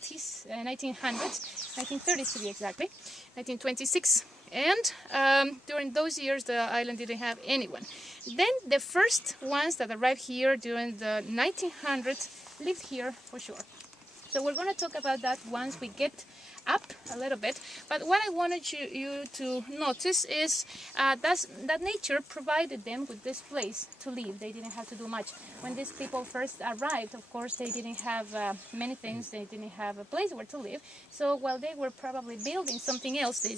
1900s, 1930s to be exactly, 1926. And during those years the island didn't have anyone. Then the first ones that arrived here during the 1900s lived here for sure. So we're going to talk about that once we get up a little bit. But what I wanted you to notice is that nature provided them with this place to live. They didn't have to do much. When these people first arrived, of course, they didn't have many things. They didn't have a place where to live. So while they were probably building something else, they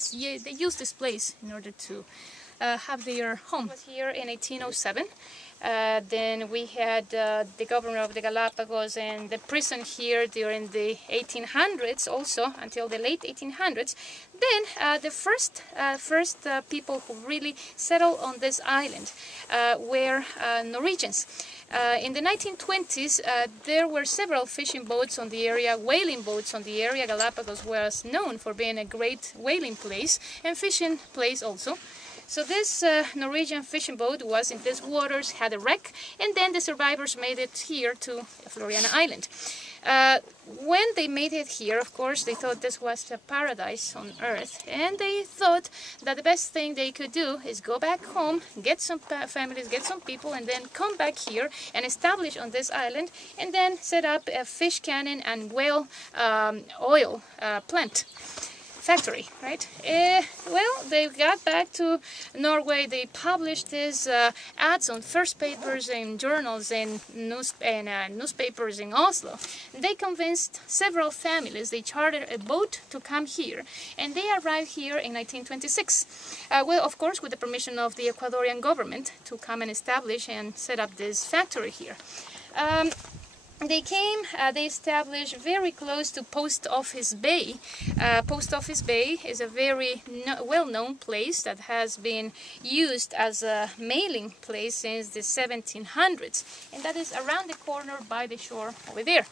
used this place in order to have their home. It was here in 1807. Then we had the governor of the Galapagos and the prison here during the 1800s also, until the late 1800s. Then the first people who really settled on this island were Norwegians. In the 1920s, there were several fishing boats on the area, whaling boats on the area. Galapagos was known for being a great whaling place and fishing place also. So this Norwegian fishing boat was in these waters, had a wreck, and then the survivors made it here to Floriana Island. When they made it here, of course, they thought this was a paradise on earth, and they thought that the best thing they could do is go back home, get some families, get some people, and then come back here and establish on this island, and then set up a fish cannon and whale oil plant. Factory, right? Well, they got back to Norway. They published these ads on first papers and journals and newspapers in Oslo. They convinced several families. They chartered a boat to come here, and they arrived here in 1926. Well, of course, with the permission of the Ecuadorian government to come and establish and set up this factory here. They came, they established very close to Post Office Bay. Post Office Bay is a very well-known place that has been used as a mailing place since the 1700s. And that is around the corner by the shore over there.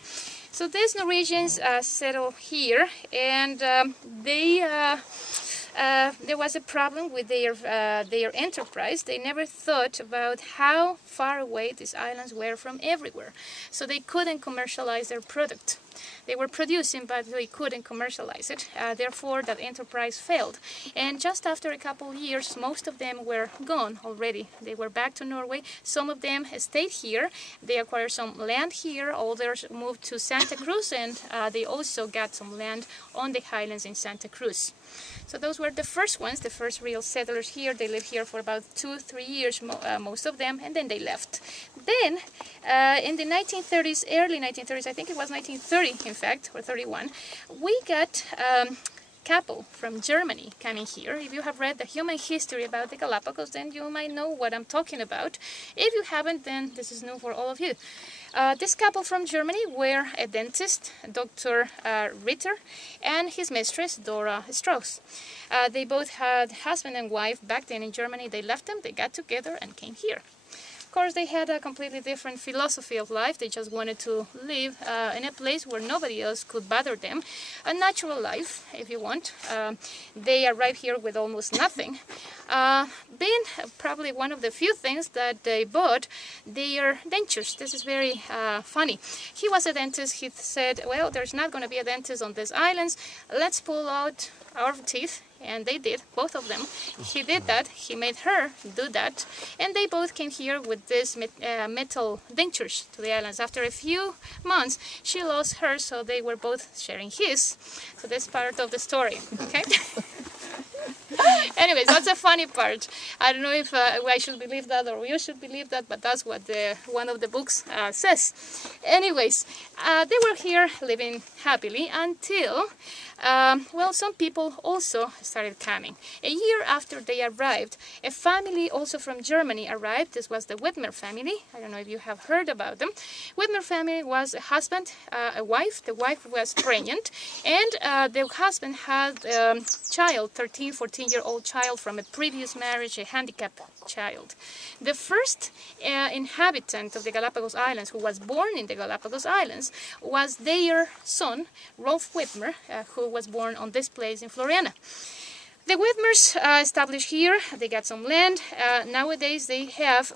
So these Norwegians settled here, and there was a problem with their enterprise. They never thought about how far away these islands were from everywhere. So they couldn't commercialize their product. They were producing, but they couldn't commercialize it. Therefore, that enterprise failed. And just after a couple of years, most of them were gone already. They were back to Norway. Some of them stayed here. They acquired some land here. Others moved to Santa Cruz, and they also got some land on the highlands in Santa Cruz. So those were the first ones, the first real settlers here. They lived here for about 2-3 years, most of them, and then they left. Then, in the 1930s, early 1930s, I think it was 1930, in fact, or 31, we got couple from Germany coming here. If you have read the human history about the Galapagos, then you might know what I'm talking about. If you haven't, then this is new for all of you. This couple from Germany were a dentist, Dr. Ritter, and his mistress, Dora Strauss. They both had husband and wife back then in Germany. They left them, they got together and came here. Of course, they had a completely different philosophy of life. They just wanted to live in a place where nobody else could bother them. A natural life, if you want. They arrived here with almost nothing. Being probably one of the few things that they bought, their dentures. This is very funny. He was a dentist. He said, well, there's not going to be a dentist on these islands. Let's pull out our teeth. And they did, both of them. He did that, he made her do that, and they both came here with these metal dentures to the islands. After a few months, she lost hers, so they were both sharing his. So that's part of the story, okay? Anyways, that's a funny part. I don't know if I should believe that or you should believe that, but that's what one of the books says. Anyways, they were here living happily until, well, some people also started coming. A year after they arrived, a family also from Germany arrived. This was the Whitmer family. I don't know if you have heard about them. Whitmer family was a husband, a wife. The wife was pregnant, and the husband had a child, 13, 14-year-old child from a previous marriage, a handicapped child. The first inhabitant of the Galapagos Islands who was born in the Galapagos Islands was their son, Rolf Whitmer, who was born on this place in Floriana. The Whitmers established here. They got some land. Nowadays they have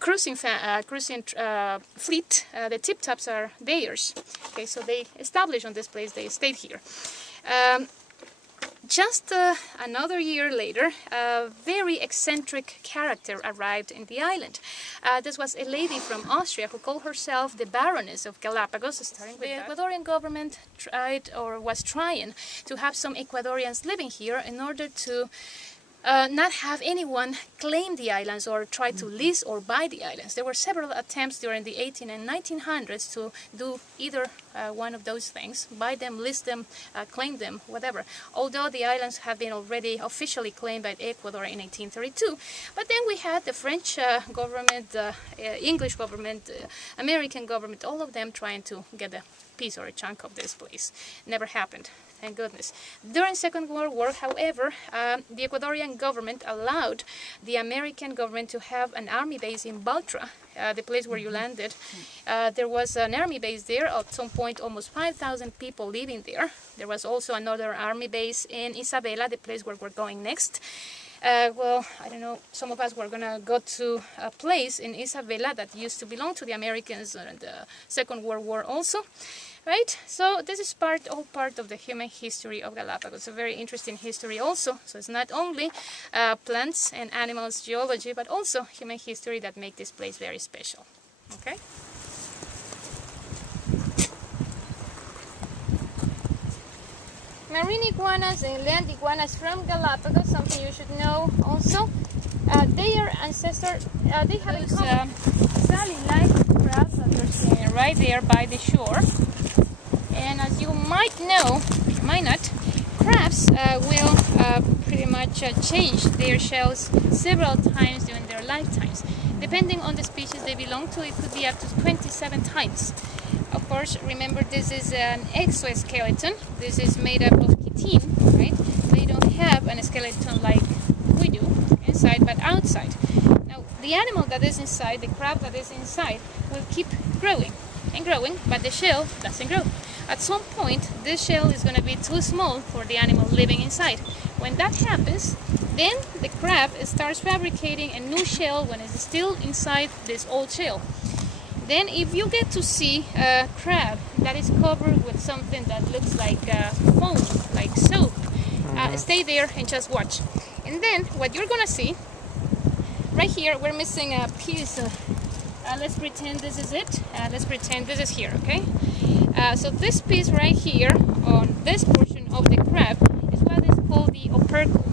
cruising fleet. The tip tops are theirs. Okay, so they established on this place. They stayed here. Just another year later, a very eccentric character arrived in the island. This was a lady from Austria who called herself the Baroness of Galapagos. Starting with the Ecuadorian government was trying to have some Ecuadorians living here in order to not have anyone claim the islands or try to lease or buy the islands. There were several attempts during the 1800s and 1900s to do either one of those things: buy them, lease them, claim them, whatever. Although the islands have been already officially claimed by Ecuador in 1832. But then we had the French government, the English government, American government, all of them trying to get a piece or a chunk of this place. Never happened. Thank goodness. During Second World War, however, the Ecuadorian government allowed the American government to have an army base in Baltra, the place where you landed. There was an army base there. At some point, almost 5,000 people living there. There was also another army base in Isabela, the place where we're going next. Well, I don't know, some of us were going to go to a place in Isabela that used to belong to the Americans in the Second World War also. Right? So this is all part of the human history of Galapagos. A very interesting history also. So it's not only plants and animals geology, but also human history that make this place very special. Okay? Marine iguanas and land iguanas from Galapagos, something you should know also. Their ancestor, they have those Sally-like crabs that you're seeing right there by the shore. And as you might know, might not, crabs will pretty much change their shells several times during their lifetimes. Depending on the species they belong to, it could be up to 27 times. Of course, remember this is an exoskeleton. This is made up of chitin, right? They don't have an skeleton like we do inside, but outside. Now, the animal that is inside, the crab that is inside, will keep growing and growing, but the shell doesn't grow. At some point, this shell is going to be too small for the animal living inside. When that happens, then the crab starts fabricating a new shell when it's still inside this old shell. Then if you get to see a crab that is covered with something that looks like foam, like soap, stay there and just watch. And then what you're going to see, right here, we're missing a piece. Let's pretend this is it. Let's pretend this is here, okay? So this piece right here, on this portion of the crab, is what is called the opercle.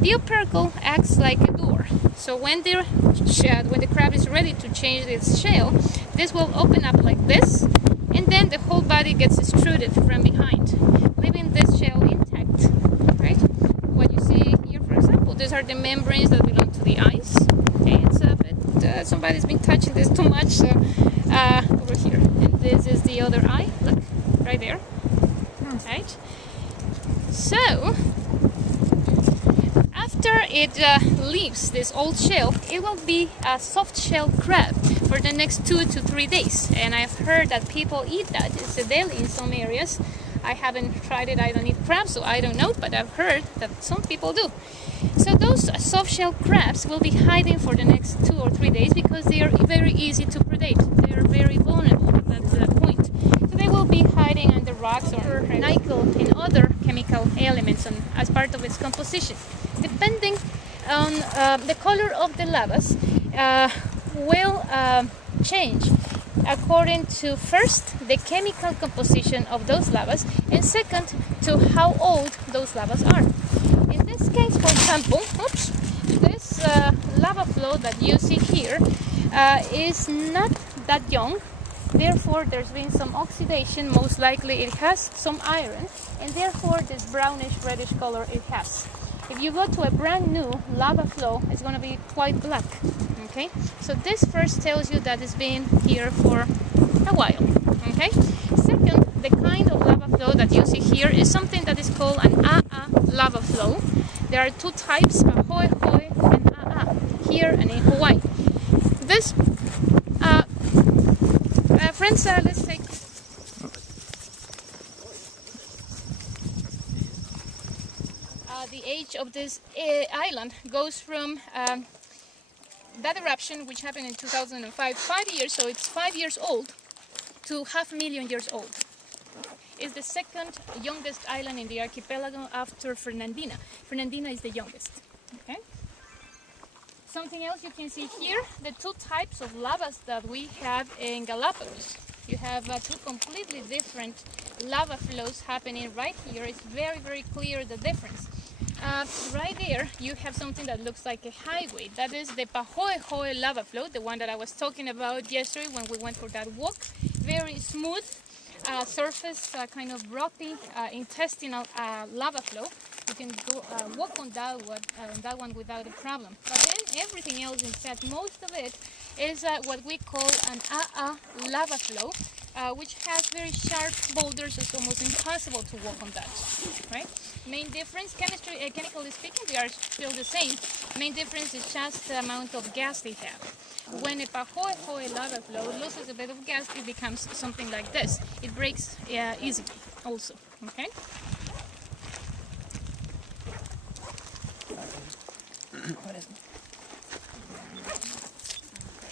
The opercle acts like a door. So when the crab is ready to change its shell, this will open up like this, and then the whole body gets extruded from behind, leaving this shell intact, right? What you see here, for example, these are the membranes that belong to the eyes. Okay, it's a bit, somebody's been touching this too much, so over here. And this is the other eye, look, right there, right? So, after it leaves this old shell, it will be a soft shell crab for the next 2 to 3 days. And I've heard that people eat that. It's a deli in some areas. I haven't tried it, I don't eat crabs, so I don't know, but I've heard that some people do. So those soft shell crabs will be hiding for the next 2 or 3 days because they are very easy to predate. They are very vulnerable at that point. So they will be hiding under rocks or nickel and other chemical elements as part of its composition. Depending on the color of the lavas will change according to first the chemical composition of those lavas, and second to how old those lavas are. In this case, for example, this lava flow that you see here is not that young. Therefore, there's been some oxidation. Most likely it has some iron, and therefore this brownish reddish color it has. If you go to a brand new lava flow, it's going to be quite black. Okay, so this first tells you that it's been here for a while. Okay, second, the kind of lava flow that you see here is something that is called an AA lava flow. There are 2 types, Ahoy Hoy and AA, here and in Hawaii. This, friends, let's take. the age of this island goes from that eruption, which happened in 2005, 5 years, so it's 5 years old, to 500,000 years old. It's the second youngest island in the archipelago after Fernandina. Fernandina is the youngest. Okay. Something else you can see here, the two types of lavas that we have in Galapagos. You have two completely different lava flows happening right here. It's very, very clear the difference. Right there, you have something that looks like a highway. That is the Pahoehoe lava flow, the one that I was talking about yesterday when we went for that walk. Very smooth surface, kind of rocky intestinal lava flow. You can go walk on that one without a problem. But then everything else, in fact, most of it is what we call an lava flow, which has very sharp boulders. It's almost impossible to walk on that, right? Main difference, chemically speaking, they are still the same. Main difference is just the amount of gas they have. When a Pahoehoe lava flow loses a bit of gas, it becomes something like this. It breaks easily also, okay?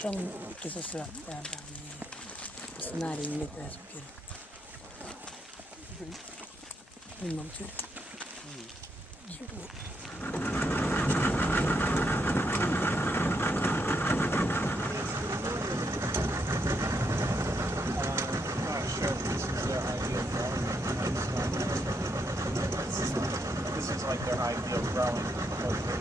Trong cái sơ sơ là này đi lịch là kia mình mong chứ This is like their ideal growing location.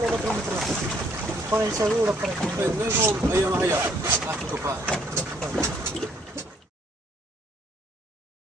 Pero lo otro, pon el seguro para que... Luego, allá más allá, hasta tu padre.